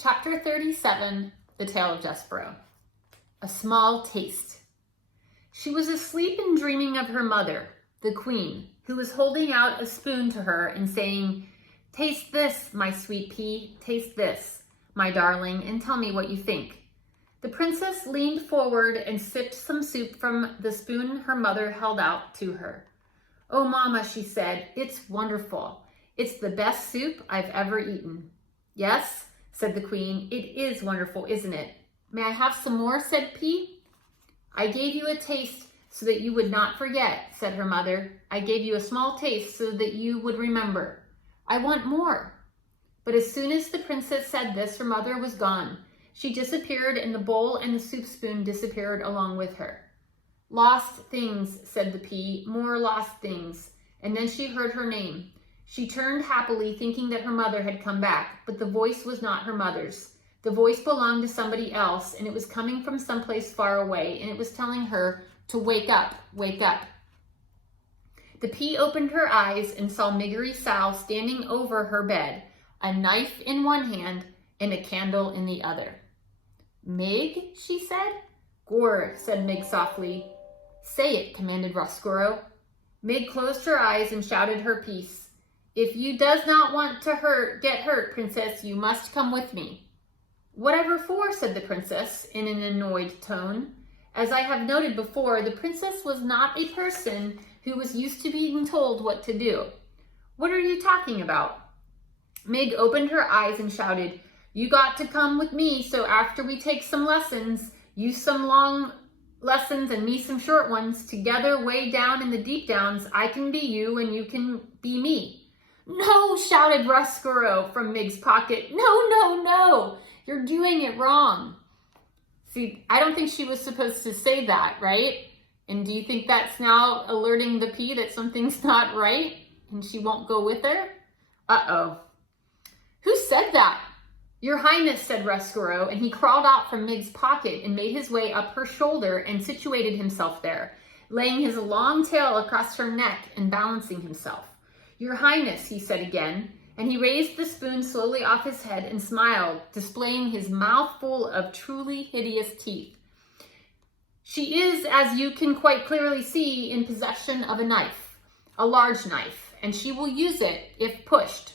Chapter 37, The Tale of Despereaux. A small taste. She was asleep and dreaming of her mother, the queen, who was holding out a spoon to her and saying, "Taste this, my sweet pea, taste this, my darling, and tell me what you think." The princess leaned forward and sipped some soup from the spoon her mother held out to her. "Oh, Mama," she said, "it's wonderful. It's the best soup I've ever eaten." "Yes," said the queen, "it is wonderful, isn't it? May I have some more?" said Pea. "I gave you a taste so that you would not forget," said her mother. "I gave you a small taste so that you would remember. I want more." But as soon as the princess said this, her mother was gone. She disappeared, and the bowl and the soup spoon disappeared along with her. "Lost things," said the pea, "more lost things." And then she heard her name. She turned happily, thinking that her mother had come back, but the voice was not her mother's. The voice belonged to somebody else, and it was coming from someplace far away, and it was telling her to wake up, wake up. The pea opened her eyes and saw Miggery Sow standing over her bed, a knife in one hand and a candle in the other. "Mig," she said. "Gore," said Mig softly. "Say it," commanded Roscuro. Mig closed her eyes and shouted her piece. "If you does not want to get hurt, princess, you must come with me." "Whatever for?" said the princess in an annoyed tone. As I have noted before, the princess was not a person who was used to being told what to do. "What are you talking about?" Mig opened her eyes and shouted, "You got to come with me, so after we take some lessons, you some long lessons and me some short ones, together way down in the deep downs, I can be you and you can be me." "No," shouted Roscuro from Mig's pocket. "No, no, no, you're doing it wrong." See, I don't think she was supposed to say that, right? And do you think that's now alerting the pea that something's not right and she won't go with her? Uh-oh. "Who said that?" "Your Highness," said Roscuro, and he crawled out from Mig's pocket and made his way up her shoulder and situated himself there, laying his long tail across her neck and balancing himself. "Your Highness," he said again, and he raised the spoon slowly off his head and smiled, displaying his mouth full of truly hideous teeth. "She is, as you can quite clearly see, in possession of a knife, a large knife, and she will use it if pushed."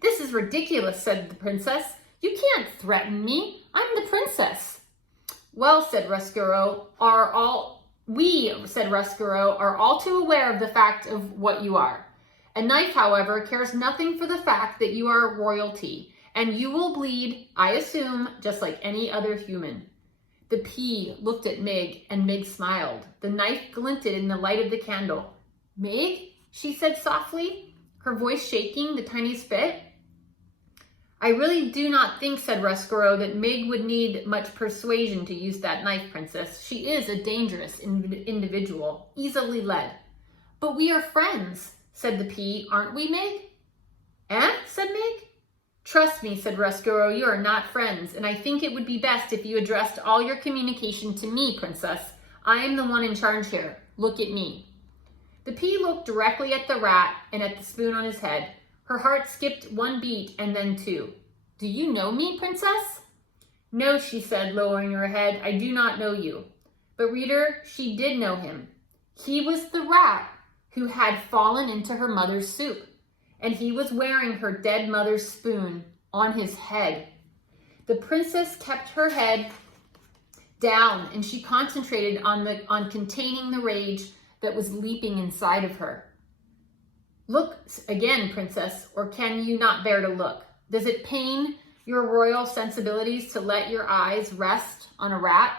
"This is ridiculous," said the princess. "You can't threaten me. I'm the princess." "Well," said Roscuro, said Roscuro, are all too aware of the fact of what you are. A knife, however, cares nothing for the fact that you are royalty, and you will bleed, I assume, just like any other human." The pea looked at Mig, and Mig smiled. The knife glinted in the light of the candle. "Mig?" she said softly, her voice shaking the tiniest bit. "I really do not think," said Roscuro, "that Mig would need much persuasion to use that knife, princess. She is a dangerous individual, easily led." "But we are friends," said the pea, "aren't we, Mig?" "Eh?" said Mig. "Trust me," said Roscuro, "you are not friends, and I think it would be best if you addressed all your communication to me, princess. I am the one in charge here. Look at me." The pea looked directly at the rat and at the spoon on his head. Her heart skipped one beat and then two. "Do you know me, princess?" "No," she said, lowering her head, "I do not know you." But reader, she did know him. He was the rat who had fallen into her mother's soup, and he was wearing her dead mother's spoon on his head. The princess kept her head down, and she concentrated on containing the rage that was leaping inside of her. "Look again, princess, or can you not bear to look? Does it pain your royal sensibilities to let your eyes rest on a rat?"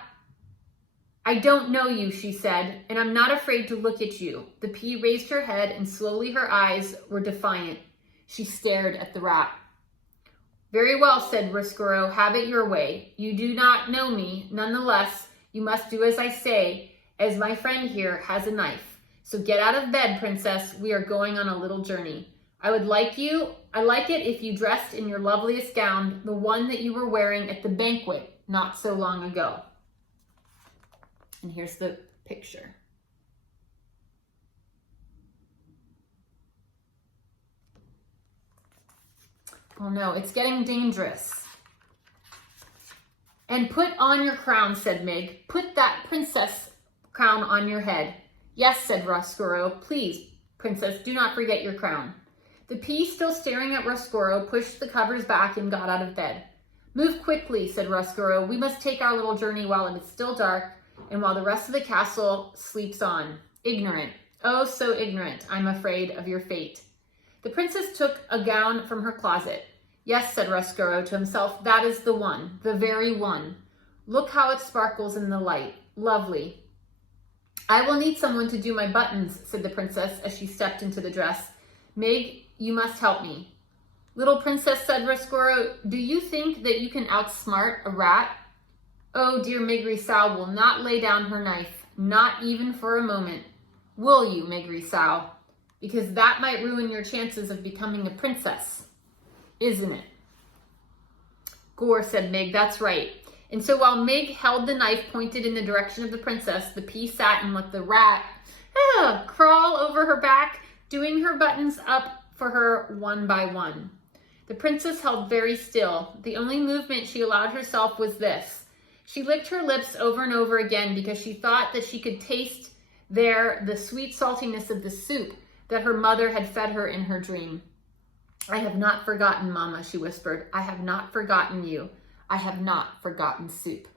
"I don't know you," she said, "and I'm not afraid to look at you." The pea raised her head, and slowly her eyes were defiant. She stared at the rat. "Very well," said Roscuro, "have it your way. You do not know me. Nonetheless, you must do as I say, as my friend here has a knife. So get out of bed, princess. We are going on a little journey. I like it if you dressed in your loveliest gown, the one that you were wearing at the banquet not so long ago." And here's the picture. Oh no, it's getting dangerous. And put on your crown, said Meg. Put that princess crown on your head. Yes, said Roscuro. Please, princess, do not forget your crown. The pea, still staring at Roscuro, pushed the covers back and got out of bed. Move quickly, said Roscuro. We must take our little journey while it is still dark and while the rest of the castle sleeps on. Ignorant. Oh, so ignorant. I'm afraid of your fate. The princess took a gown from her closet. Yes, said Roscuro to himself, that is the one, the very one. Look how it sparkles in the light. Lovely. I will need someone to do my buttons, said the princess as she stepped into the dress. Meg, you must help me. Little princess, said Roscuro, do you think that you can outsmart a rat? Oh, dear Maigri-Sal will not lay down her knife, not even for a moment. Will you, Maigri-Sal? Because that might ruin your chances of becoming a princess, isn't it? Gore, said Meg, that's right. And so while Meg held the knife pointed in the direction of the princess, the pea sat and let the rat crawl over her back, doing her buttons up for her one by one. The princess held very still. The only movement she allowed herself was this. She licked her lips over and over again because she thought that she could taste there the sweet saltiness of the soup that her mother had fed her in her dream. I have not forgotten, Mama, she whispered. I have not forgotten you. I have not forgotten soup.